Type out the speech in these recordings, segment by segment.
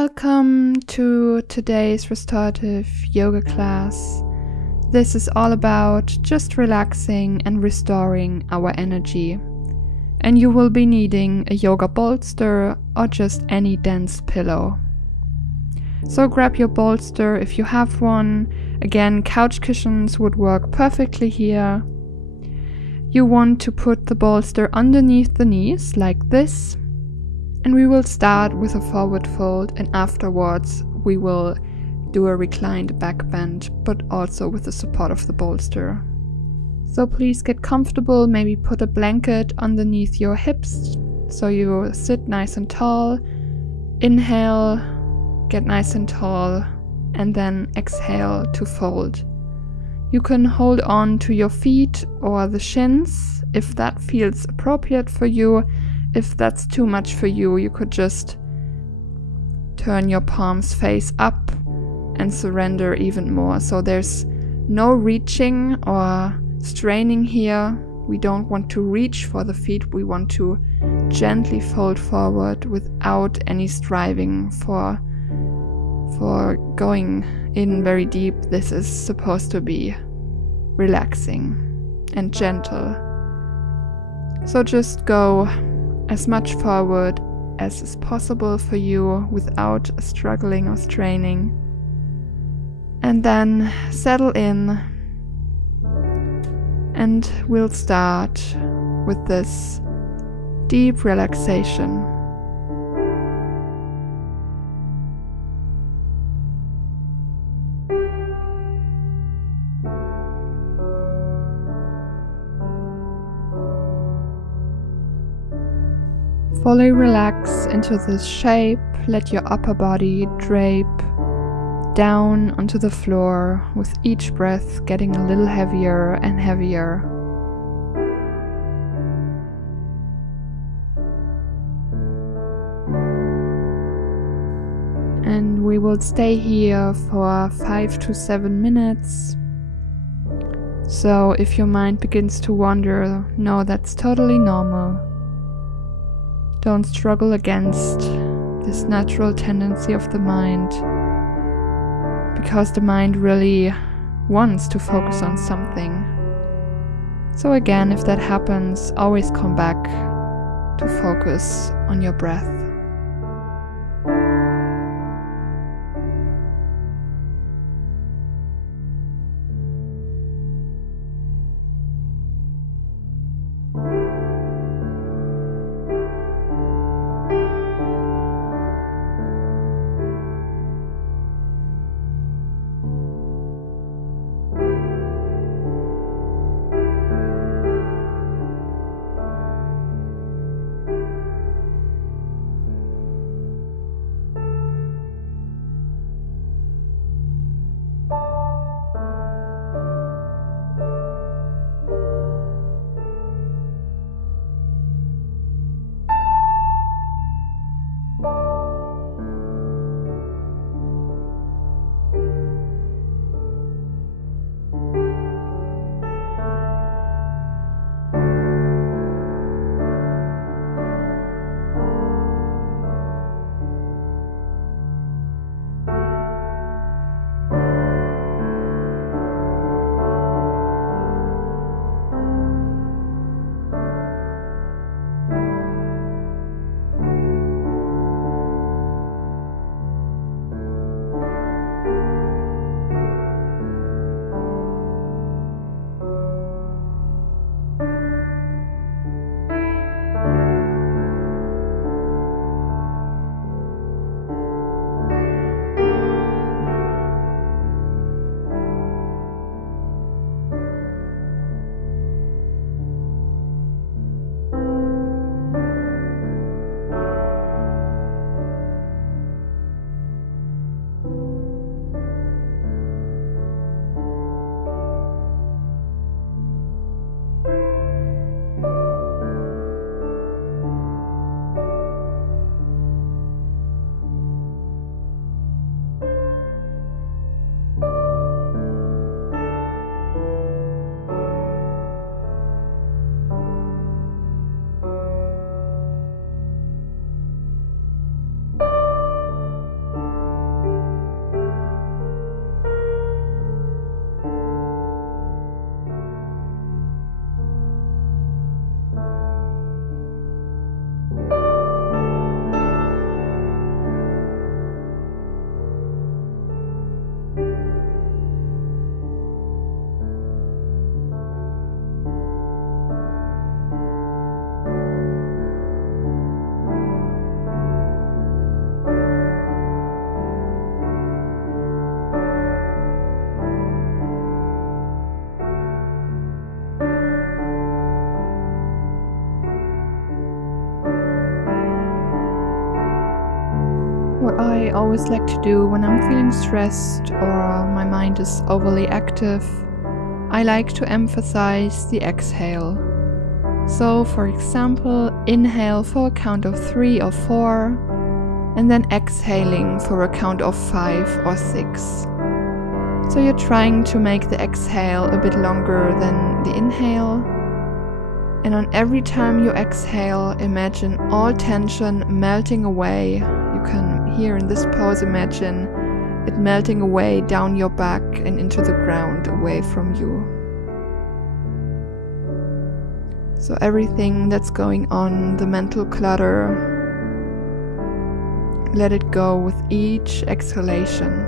Welcome to today's restorative yoga class. This is all about just relaxing and restoring our energy. And you will be needing a yoga bolster or just any dense pillow. So grab your bolster if you have one. Again, couch cushions would work perfectly here. You want to put the bolster underneath the knees like this. And we will start with a forward fold, and afterwards we will do a reclined backbend, but also with the support of the bolster. So please get comfortable, maybe put a blanket underneath your hips so you sit nice and tall. Inhale, get nice and tall, and then exhale to fold. You can hold on to your feet or the shins if that feels appropriate for you. If that's too much for you, you could just turn your palms face up and surrender even more. So there's no reaching or straining here. We don't want to reach for the feet. We want to gently fold forward without any striving for going in very deep. This is supposed to be relaxing and gentle. So just go as much forward as is possible for you without struggling or straining. And then settle in, and we'll start with this deep relaxation. Fully relax into this shape. Let your upper body drape down onto the floor, with each breath getting a little heavier and heavier. And we will stay here for 5 to 7 minutes. So if your mind begins to wander, no, that's totally normal. Don't struggle against this natural tendency of the mind, because the mind really wants to focus on something. So again, if that happens, always come back to focus on your breath. I always like to do when I'm feeling stressed or my mind is overly active, I like to emphasize the exhale. So, for example, inhale for a count of 3 or 4, and then exhaling for a count of 5 or 6. So you're trying to make the exhale a bit longer than the inhale. And on every time you exhale, imagine all tension melting away. You can, here in this pose, imagine it melting away down your back and into the ground away from you. So everything that's going on, the mental clutter, let it go with each exhalation.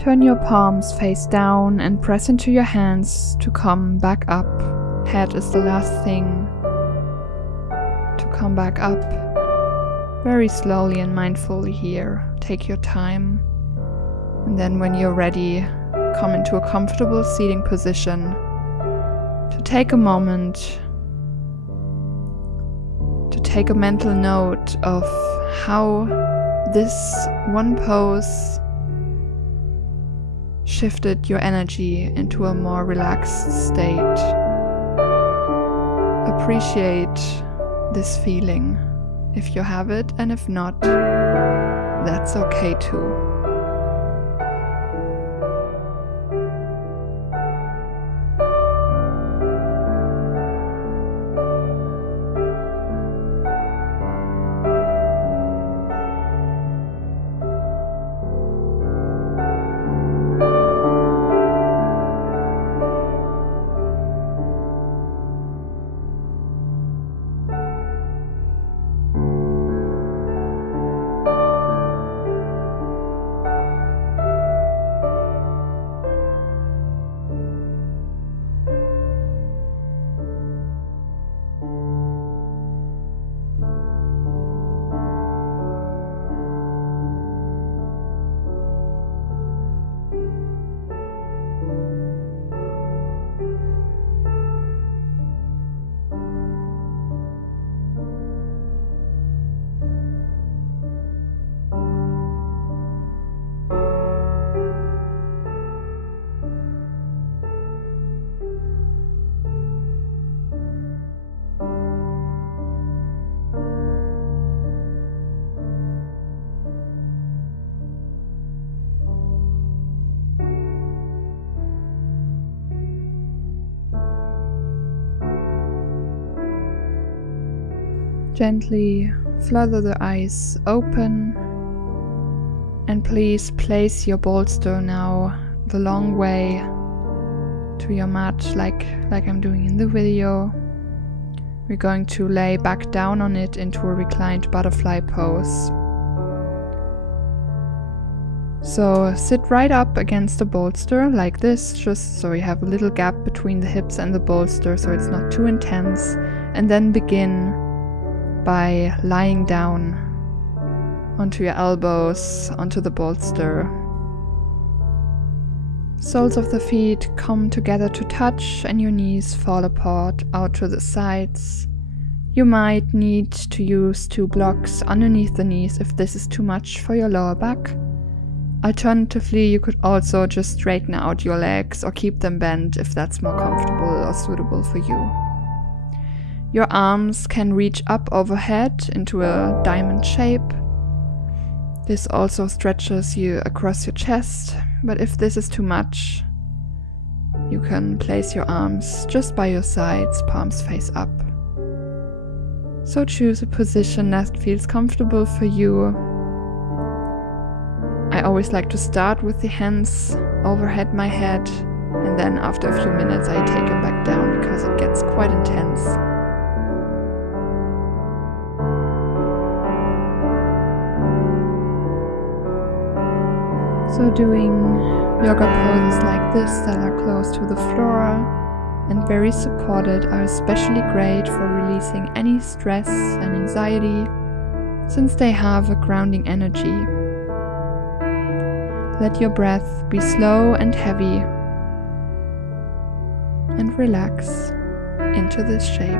Turn your palms face down and press into your hands to come back up. Head is the last thing to come back up. Very slowly and mindfully here. Take your time. And then when you're ready, come into a comfortable seating position to take a moment to take a mental note of how this one pose shifted your energy into a more relaxed state. Appreciate this feeling if you have it, and if not, that's okay too. Gently flutter the eyes open, and please place your bolster now the long way to your mat, like I'm doing in the video. We're going to lay back down on it into a reclined butterfly pose. So sit right up against the bolster like this, just so you have a little gap between the hips and the bolster so it's not too intense, and then begin by lying down onto your elbows, onto the bolster. Soles of the feet come together to touch and your knees fall apart out to the sides. You might need to use 2 blocks underneath the knees if this is too much for your lower back. Alternatively, you could also just straighten out your legs or keep them bent if that's more comfortable or suitable for you. Your arms can reach up overhead into a diamond shape. This also stretches you across your chest, but if this is too much, you can place your arms just by your sides, palms face up. So choose a position that feels comfortable for you. I always like to start with the hands overhead my head, and then after a few minutes I take them back down because it gets quite intense. So doing yoga poses like this that are close to the floor and very supported are especially great for releasing any stress and anxiety, since they have a grounding energy. Let your breath be slow and heavy, and relax into this shape.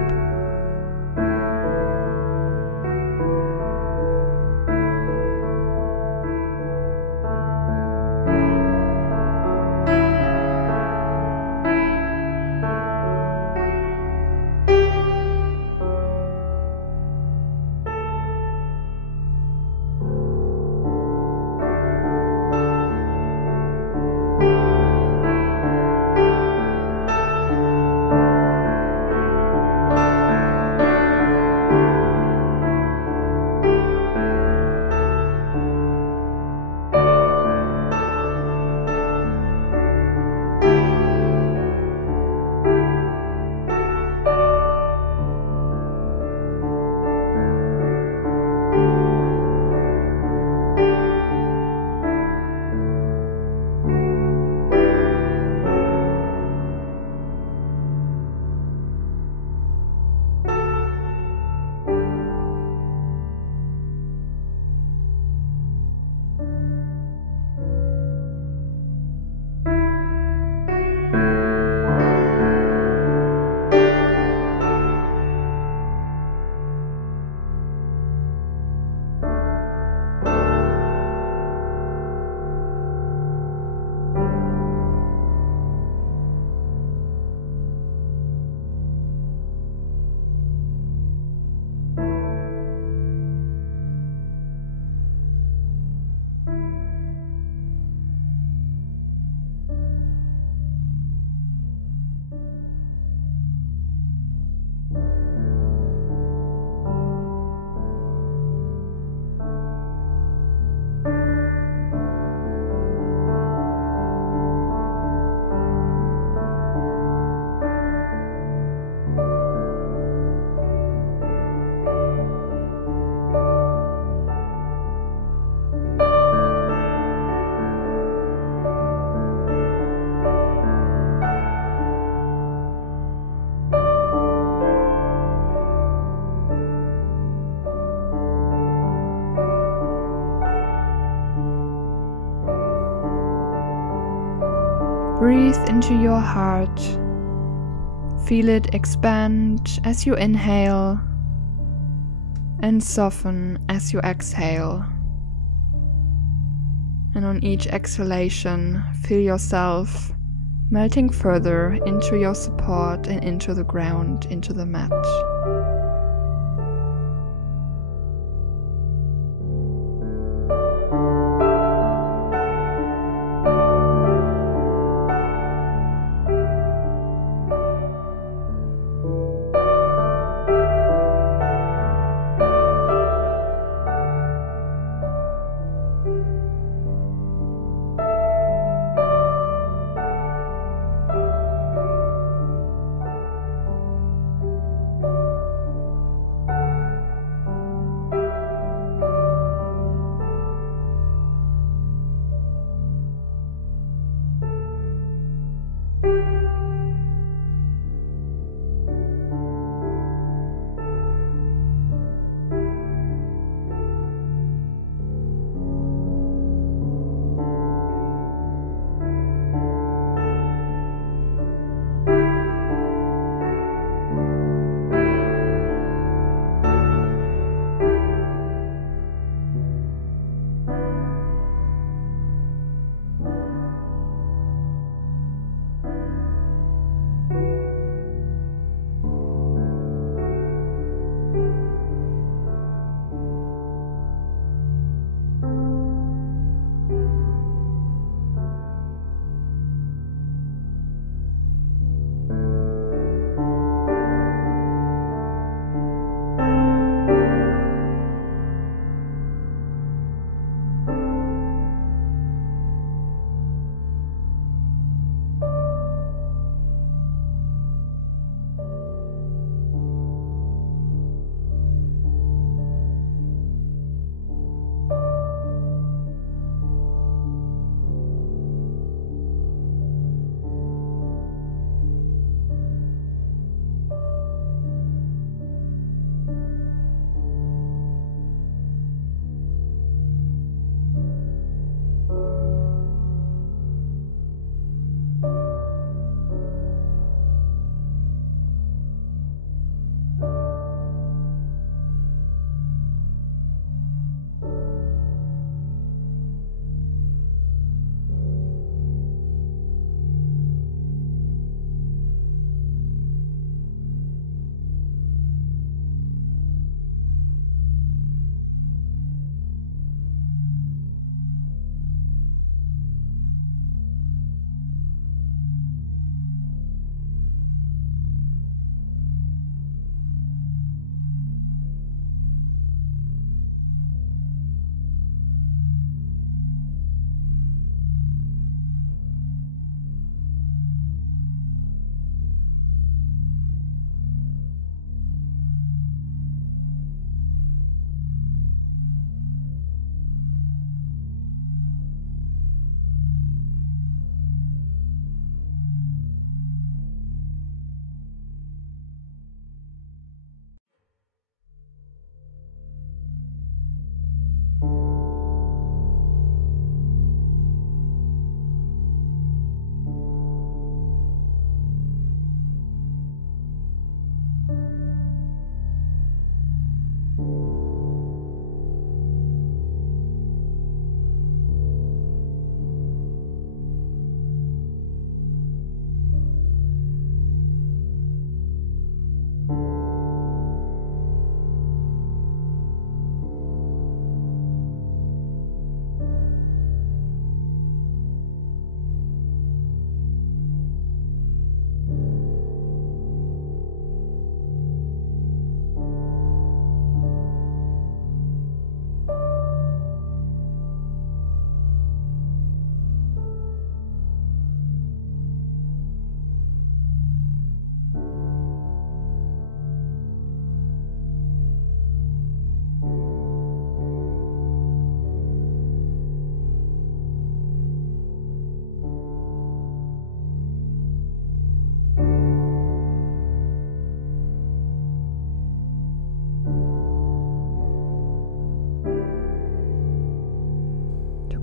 Breathe into your heart. Feel it expand as you inhale and soften as you exhale. And on each exhalation, feel yourself melting further into your support and into the ground, into the mat.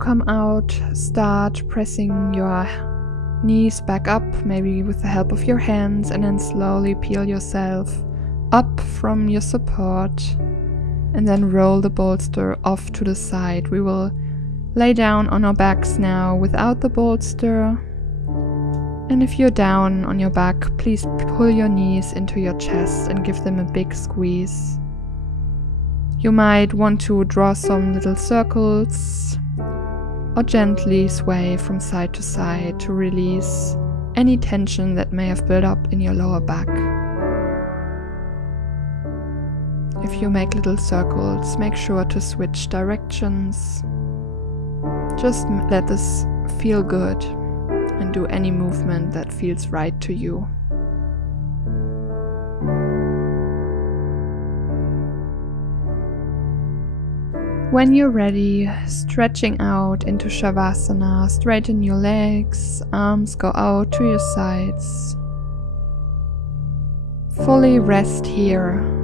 come out, start pressing your knees back up, maybe with the help of your hands, and then slowly peel yourself up from your support and then roll the bolster off to the side. We will lay down on our backs now without the bolster. And if you're down on your back, please pull your knees into your chest and give them a big squeeze. You might want to draw some little circles or gently sway from side to side to release any tension that may have built up in your lower back. If you make little circles, make sure to switch directions. Just let this feel good and do any movement that feels right to you. When you're ready, stretching out into Shavasana, straighten your legs, arms go out to your sides. Fully rest here.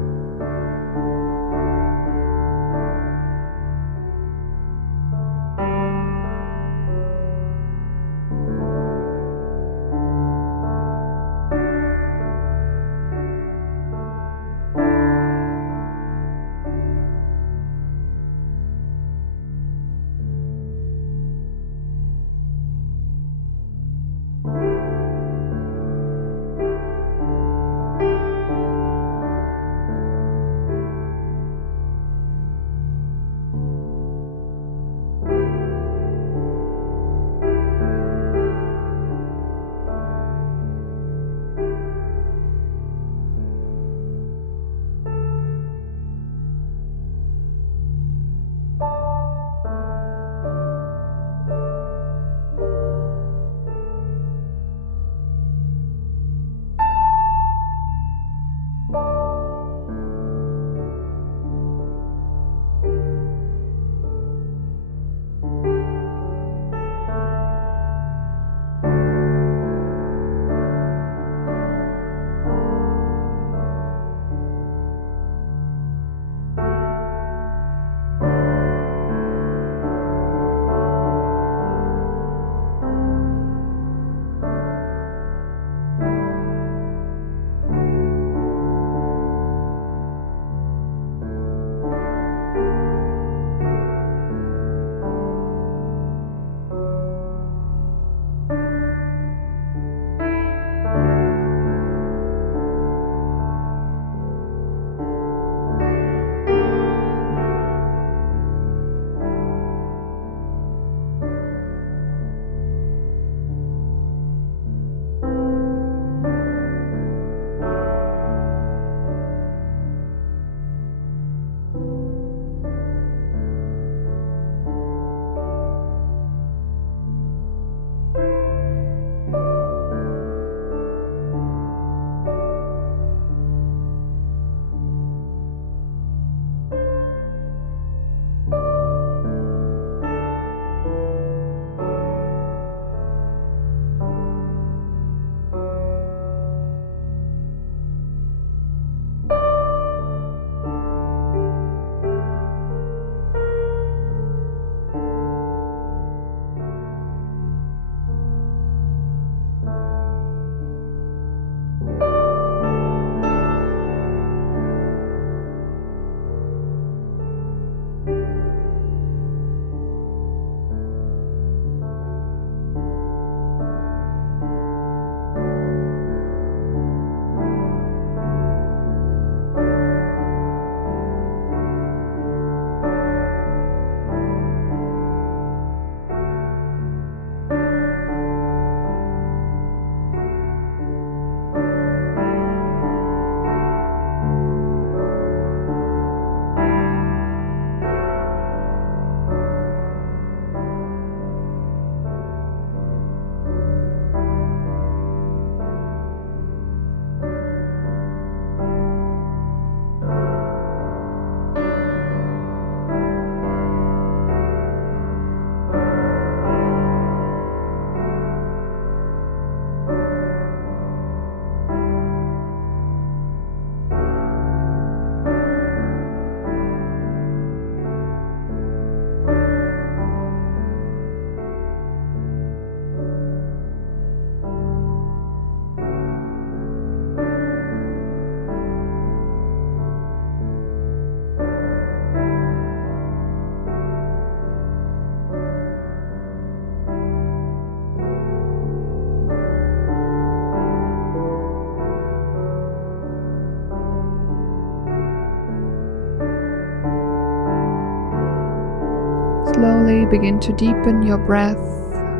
Slowly begin to deepen your breath,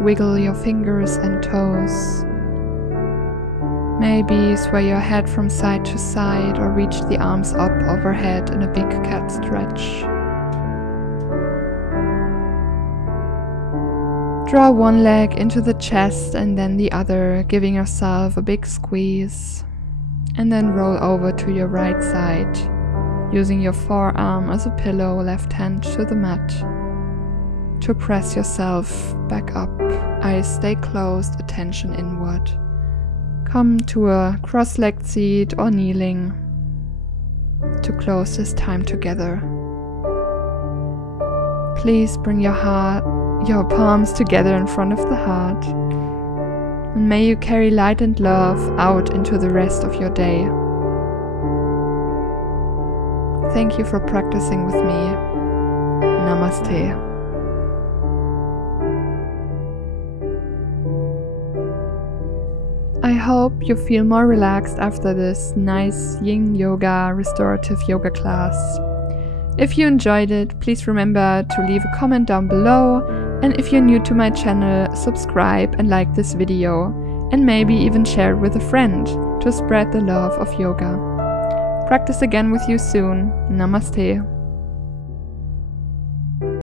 wiggle your fingers and toes. Maybe sway your head from side to side or reach the arms up overhead in a big cat stretch. Draw one leg into the chest and then the other, giving yourself a big squeeze. And then roll over to your right side, using your forearm as a pillow, left hand to the mat. To press yourself back up, eyes stay closed, attention inward. Come to a cross-legged seat or kneeling to close this time together. Please bring your palms together in front of the heart, and may you carry light and love out into the rest of your day. Thank you for practicing with me. Namaste. I hope you feel more relaxed after this nice yin yoga, restorative yoga class. If you enjoyed it, please remember to leave a comment down below, and if you're new to my channel, subscribe and like this video, and maybe even share it with a friend to spread the love of yoga. Practice again with you soon. Namaste.